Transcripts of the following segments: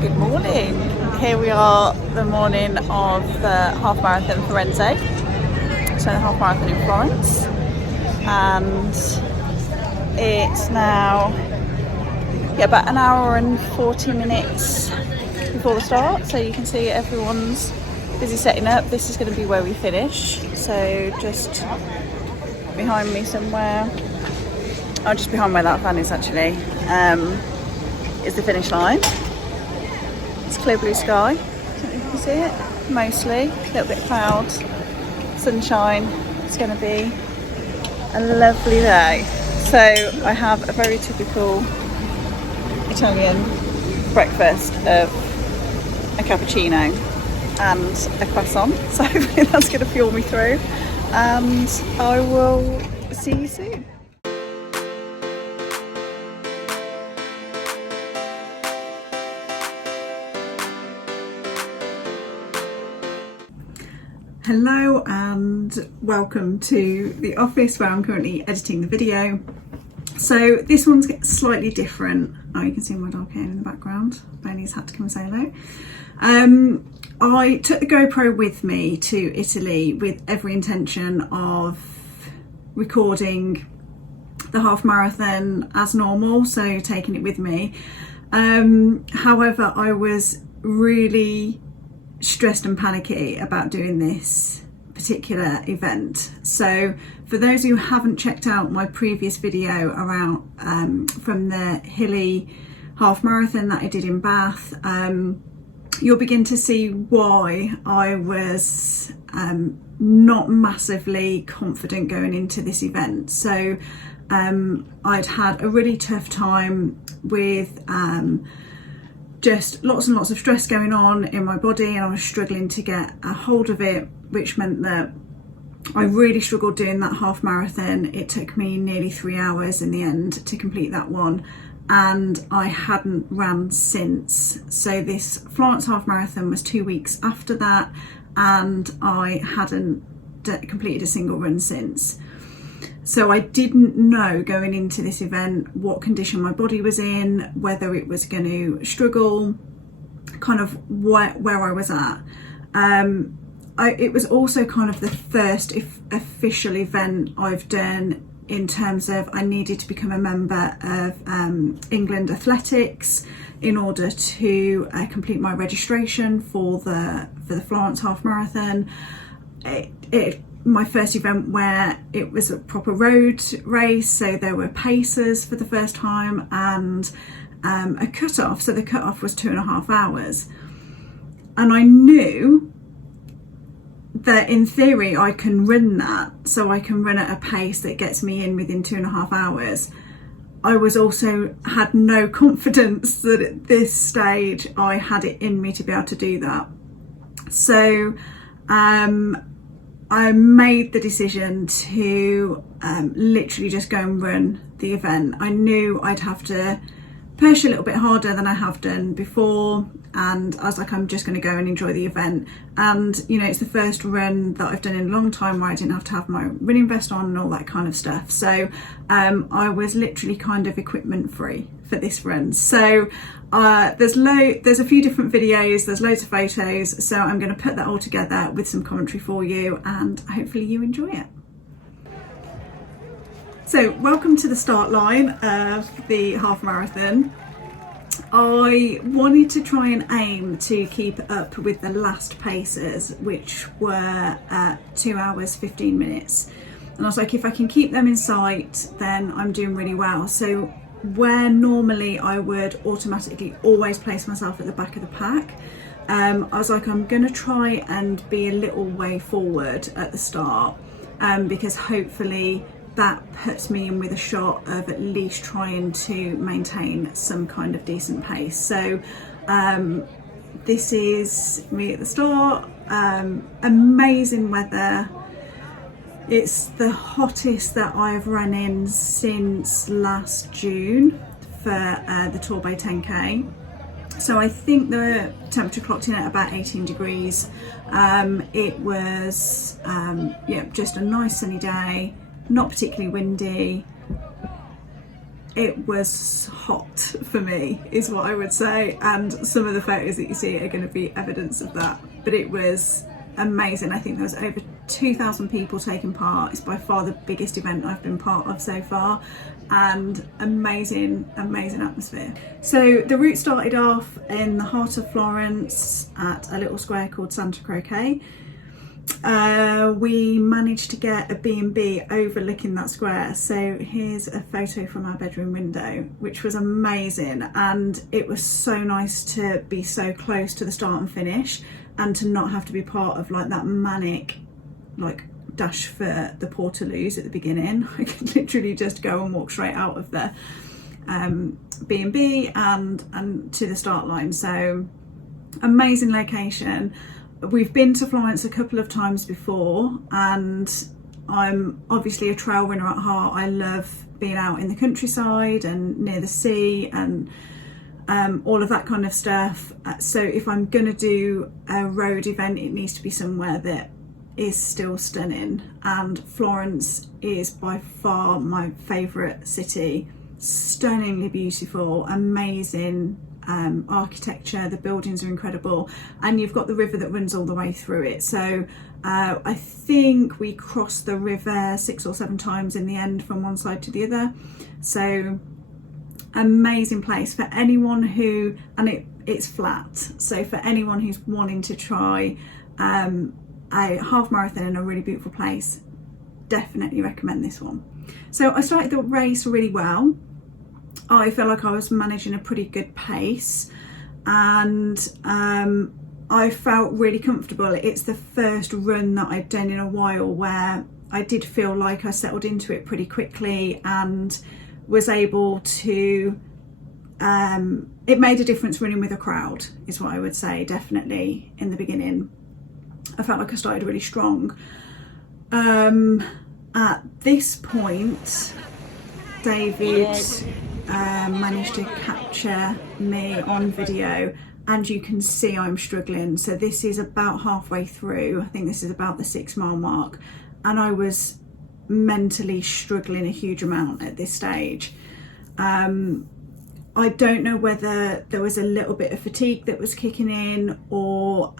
Good morning. Here we are, the morning of the half marathon Firenze, so the half marathon in Florence, and it's now about an hour and 40 minutes before the start, so you can see everyone's busy setting up. This is going to be where we finish, so just behind me somewhere, just behind where that van is actually, is the finish line. It's clear blue sky, I don't know if you can see it, mostly, a little bit of clouds, sunshine. It's going to be a lovely day. So I have a very typical Italian breakfast of a cappuccino and a croissant, so hopefully that's going to fuel me through, and I will see you soon. Hello and welcome to the office where I'm currently editing the video. So this one's slightly different. Oh, you can see my dog here in the background. Benny's had to come and say hello. I took the GoPro with me to Italy with every intention of recording the half marathon as normal, so taking it with me. However, I was really stressed and panicky about doing this particular event. So for those who haven't checked out my previous video around from the hilly half marathon that I did in Bath, you'll begin to see why I was not massively confident going into this event. So I'd had a really tough time with just lots and lots of stress going on in my body, and I was struggling to get a hold of it, which meant that I really struggled doing that half marathon. It took me nearly 3 hours in the end to complete that one, and I hadn't ran since. So this Florence half marathon was 2 weeks after that, and I hadn't completed a single run since. So I didn't know going into this event what condition my body was in, whether it was going to struggle, kind of where I was at. It was also kind of the first official event I've done in terms of I needed to become a member of England Athletics in order to complete my registration for the Florence half marathon. My first event where it was a proper road race, so there were pacers for the first time and a cut-off, so the cut-off was 2.5 hours, and I knew that in theory I can run that, so I can run at a pace that gets me in within 2.5 hours. I was also had no confidence that at this stage I had it in me to be able to do that. So I made the decision to literally just go and run the event. I knew I'd have to push a little bit harder than I have done before, and I was like, I'm just going to go and enjoy the event. And you know, it's the first run that I've done in a long time where I didn't have to have my running vest on and all that kind of stuff. So I was literally kind of equipment free for this run. So there's a few different videos, there's loads of photos, so I'm going to put that all together with some commentary for you, and hopefully you enjoy it. So welcome to the start line of the half marathon. I wanted to try and aim to keep up with the last paces, which were 2 hours 15 minutes, and I was like, if I can keep them in sight, then I'm doing really well. So where normally I would automatically always place myself at the back of the pack, I was like, I'm going to try and be a little way forward at the start, because hopefully that puts me in with a shot of at least trying to maintain some kind of decent pace. So this is me at the start. Amazing weather. It's the hottest that I've run in since last June for the Torbay 10k. So I think the temperature clocked in at about 18 degrees. It was just a nice sunny day, not particularly windy. it was hot for me, is what I would say, and some of the photos that you see are going to be evidence of that. But it was amazing. I think there was over 2,000 people taking part. It's by far the biggest event I've been part of so far, and amazing atmosphere. So the route started off in the heart of Florence at a little square called Santa Croce. We managed to get a B&B overlooking that square, so here's a photo from our bedroom window, which was amazing, and it was so nice to be so close to the start and finish and to not have to be part of like that manic like dash for the Portaloos at the beginning. I could literally just go and walk straight out of the B&B and to the start line. So amazing location. We've been to Florence a couple of times before, and I'm obviously a trail runner at heart. I love being out in the countryside and near the sea and all of that kind of stuff. So if I'm gonna do a road event, it needs to be somewhere that is still stunning, and Florence is by far my favourite city. Stunningly beautiful, amazing architecture, the buildings are incredible, and you've got the river that runs all the way through it. So I think we crossed the river 6 or 7 times in the end from one side to the other. So amazing place for anyone who, and it's flat, so for anyone who's wanting to try a half marathon in a really beautiful place, definitely recommend this one. So I started the race really well. I felt like I was managing a pretty good pace, and I felt really comfortable. It's the first run that I'd done in a while where I did feel like I settled into it pretty quickly and was able to, it made a difference running with a crowd, is what I would say, definitely in the beginning. I felt like I started really strong. At this point, David managed to capture me on video, and you can see I'm struggling. So this is about halfway through. I think this is about the 6 mile mark, and I was mentally struggling a huge amount at this stage. I don't know whether there was a little bit of fatigue that was kicking in, or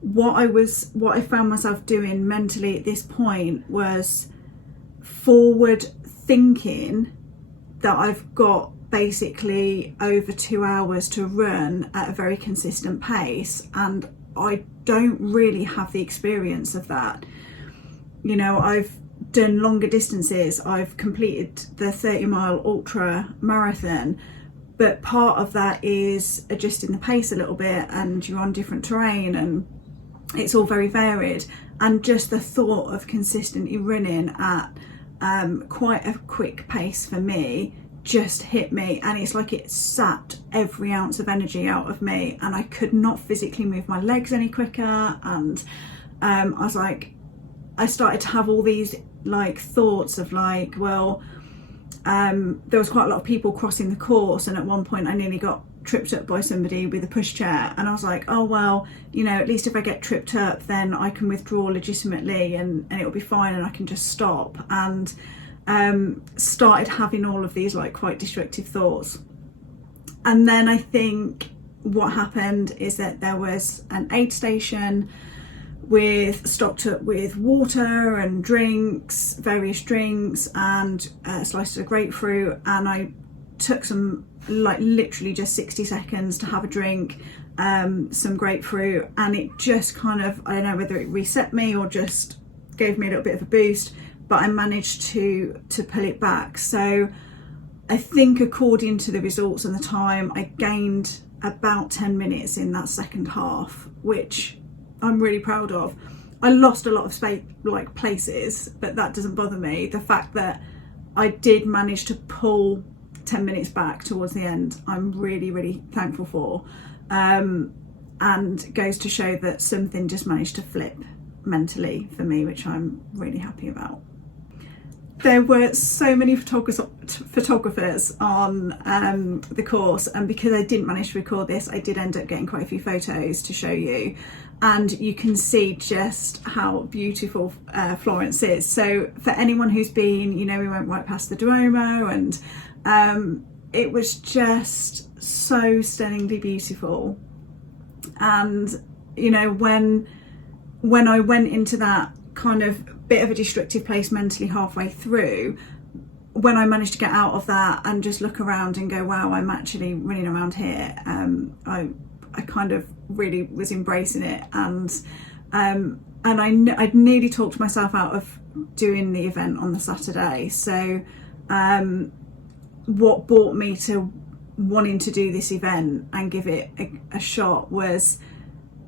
what I found myself doing mentally at this point was forward thinking that I've got basically over 2 hours to run at a very consistent pace, and I don't really have the experience of that. You know, I've done longer distances, I've completed the 30-mile ultra marathon, but part of that is adjusting the pace a little bit, and you're on different terrain and it's all very varied, and just the thought of consistently running at quite a quick pace for me just hit me, and it's like it sapped every ounce of energy out of me, and I could not physically move my legs any quicker. And I was like, I started to have all these like thoughts of like, well, there was quite a lot of people crossing the course, and at one point I nearly got tripped up by somebody with a pushchair, and I was like, oh well, you know, at least if I get tripped up then I can withdraw legitimately and it'll be fine and I can just stop. And started having all of these like quite destructive thoughts. And then I think what happened is that there was an aid station stocked up with water and drinks, various drinks, and slices of grapefruit, and I took some, like literally just 60 seconds to have a drink, some grapefruit, and it just kind of, I don't know whether it reset me or just gave me a little bit of a boost, but I managed to pull it back. So I think according to the results and the time, I gained about 10 minutes in that second half, which I'm really proud of. I lost a lot of space, like places, but that doesn't bother me. The fact that I did manage to pull 10 minutes back towards the end, I'm really, really thankful for. And goes to show that something just managed to flip mentally for me, which I'm really happy about. There were so many photographers on the course, and because I didn't manage to record this, I did end up getting quite a few photos to show you, and you can see just how beautiful Florence is. So for anyone who's been, you know, we went right past the Duomo, and It was just so stunningly beautiful. And you know, when I went into that kind of bit of a destructive place mentally halfway through, when I managed to get out of that and just look around and go, wow, I'm actually running around here, I kind of really was embracing it. And I'd nearly talked myself out of doing the event on the Saturday. So what brought me to wanting to do this event and give it a shot was,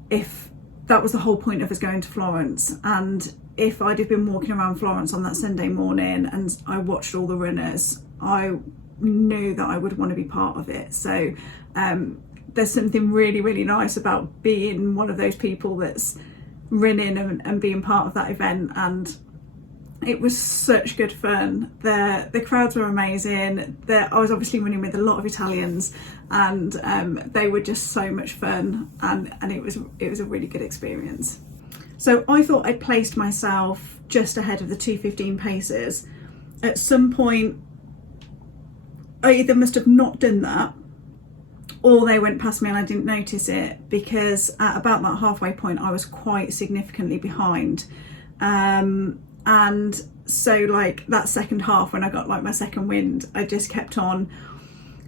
if that was the whole point of us going to Florence, and if I'd have been walking around Florence on that Sunday morning and I watched all the runners, I knew that I would want to be part of it. So there's something really, really nice about being one of those people that's running and being part of that event. And it was such good fun. The crowds were amazing. I was obviously running with a lot of Italians, and they were just so much fun, and it was a really good experience. So I thought I'd placed myself just ahead of the 2:15 paces. At some point, I either must have not done that, or they went past me and I didn't notice it, because at about that halfway point I was quite significantly behind. And so like that second half, when I got like my second wind, I just kept on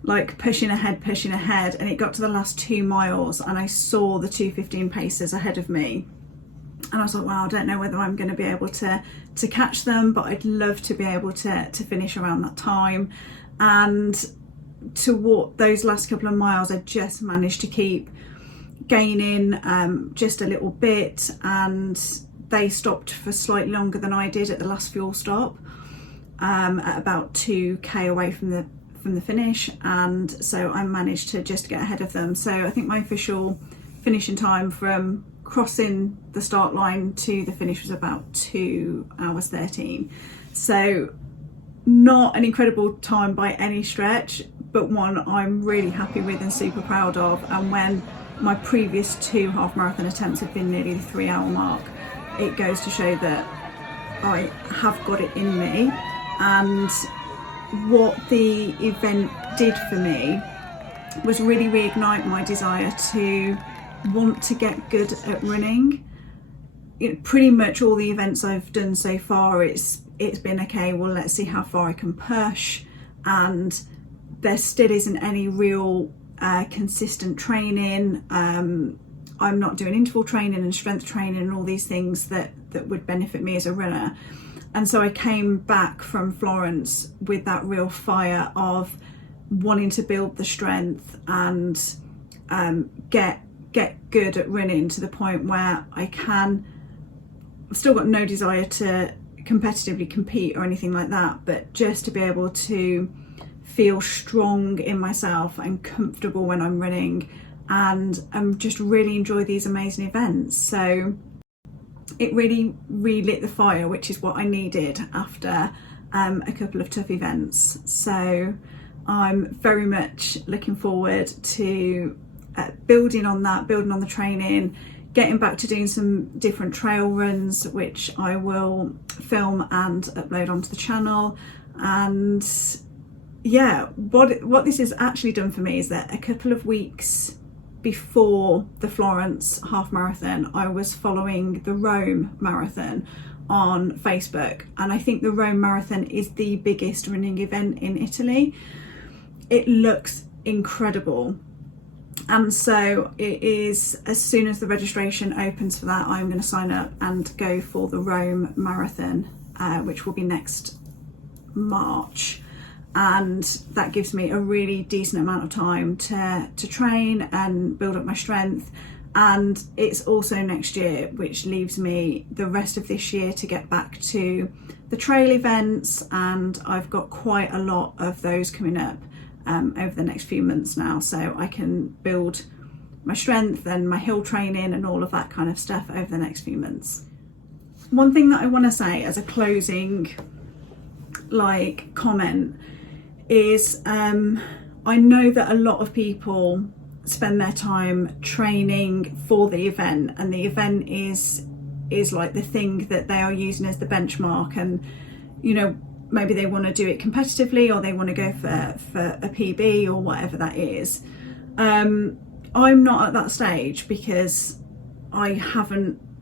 like pushing ahead, and it got to the last 2 miles and I saw the 2:15 paces ahead of me. And I was like, wow, I don't know whether I'm going to be able to catch them, but I'd love to be able to finish around that time. And to walk those last couple of miles, I just managed to keep gaining just a little bit, and they stopped for slightly longer than I did at the last fuel stop, at about 2k away from the finish, and so I managed to just get ahead of them. So I think my official finishing time from crossing the start line to the finish was about 2 hours 13. So not an incredible time by any stretch, but one I'm really happy with and super proud of. And when my previous 2 half marathon attempts have been nearly the 3 hour mark, it goes to show that I have got it in me. And what the event did for me was really reignite my desire to want to get good at running. Pretty much all the events I've done so far, it's been okay, well, let's see how far I can push, and there still isn't any real consistent training. I'm not doing interval training and strength training and all these things that would benefit me as a runner. And so I came back from Florence with that real fire of wanting to build the strength and get good at running to the point where I've still got no desire to competitively compete or anything like that, but just to be able to feel strong in myself and comfortable when I'm running, and just really enjoy these amazing events. So it really relit the fire, which is what I needed after a couple of tough events. So I'm very much looking forward to building on the training, getting back to doing some different trail runs, which I will film and upload onto the channel. And yeah, what this has actually done for me is that a couple of weeks before the Florence half marathon, I was following the Rome marathon on Facebook, and I think the Rome marathon is the biggest running event in Italy. It looks incredible. And so it is, as soon as the registration opens for that, I'm going to sign up and go for the Rome marathon, which will be next March. And that gives me a really decent amount of time to train and build up my strength. And it's also next year, which leaves me the rest of this year to get back to the trail events. And I've got quite a lot of those coming up over the next few months now, so I can build my strength and my hill training and all of that kind of stuff over the next few months. One thing that I want to say as a closing comment is I know that a lot of people spend their time training for the event, and the event is like the thing that they are using as the benchmark. And you know, maybe they want to do it competitively, or they want to go for a PB or whatever that is. I'm not at that stage because I've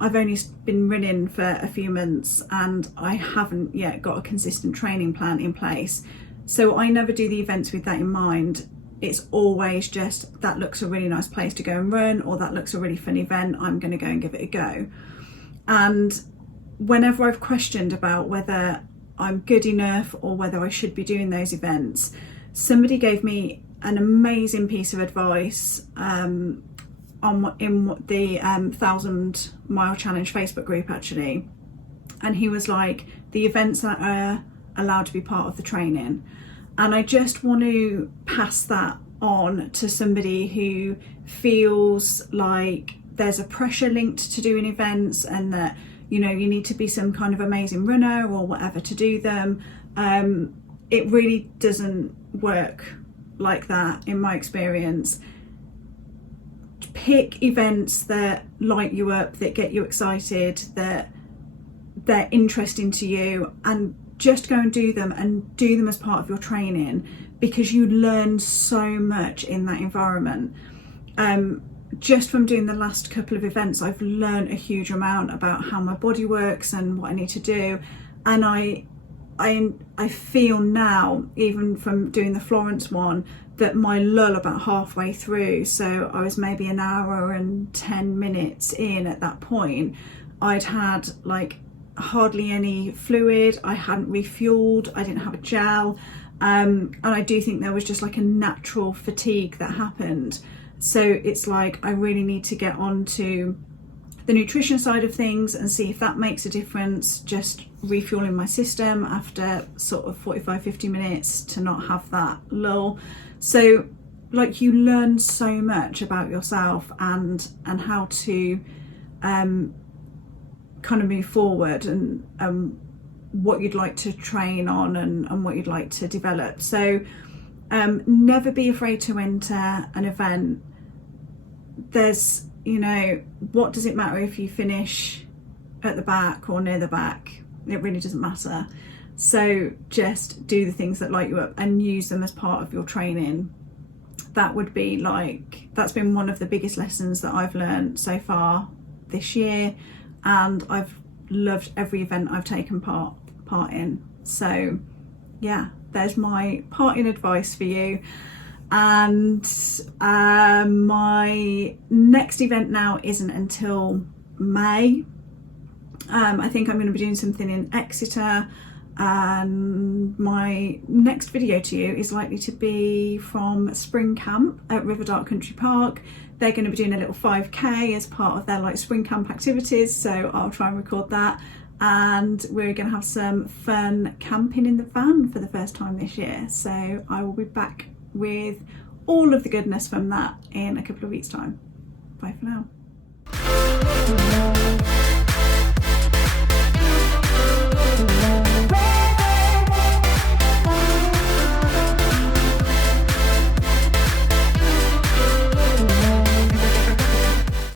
only been running for a few months and I haven't yet got a consistent training plan in place. So I never do the events with that in mind. It's always just, that looks a really nice place to go and run, or that looks a really fun event, I'm going to go and give it a go. And whenever I've questioned about whether I'm good enough or whether I should be doing those events, somebody gave me an amazing piece of advice in the 1,000 Mile Challenge Facebook group actually, and he was like, the events that are allowed to be part of the training. And I just want to pass that on to somebody who feels like there's a pressure linked to doing events, and that, you know, you need to be some kind of amazing runner or whatever to do them. It really doesn't work like that in my experience. Pick events that light you up, that get you excited, that they're interesting to you, and just go and do them, and do them as part of your training, because you learn so much in that environment. Just from doing the last couple of events, I've learned a huge amount about how my body works and what I need to do. And I feel now, even from doing the Florence one, that my lull about halfway through, so I was maybe an hour and 10 minutes in at that point, I'd had like hardly any fluid, I hadn't refueled, I didn't have a gel, and I do think there was just like a natural fatigue that happened. So it's like, I really need to get on to the nutrition side of things and see if that makes a difference, just refueling my system after sort of 45-50 minutes to not have that lull. So like, you learn so much about yourself and how to kind of move forward, and what you'd like to train on, and what you'd like to develop. So never be afraid to enter an event. There's, you know, what does it matter if you finish at the back or near the back? It really doesn't matter. So just do the things that light you up and use them as part of your training. That would be like, that's been one of the biggest lessons that I've learned so far this year, and I've loved every event I've taken part in. So yeah, there's my parting advice for you. And my next event now isn't until May. I think I'm going to be doing something in Exeter, and my next video to you is likely to be from spring camp at Riverdark Country Park. They're going to be doing a little 5k as part of their like spring camp activities, so I'll try and record that, and we're going to have some fun camping in the van for the first time this year. So I will be back with all of the goodness from that in a couple of weeks' time. Bye for now.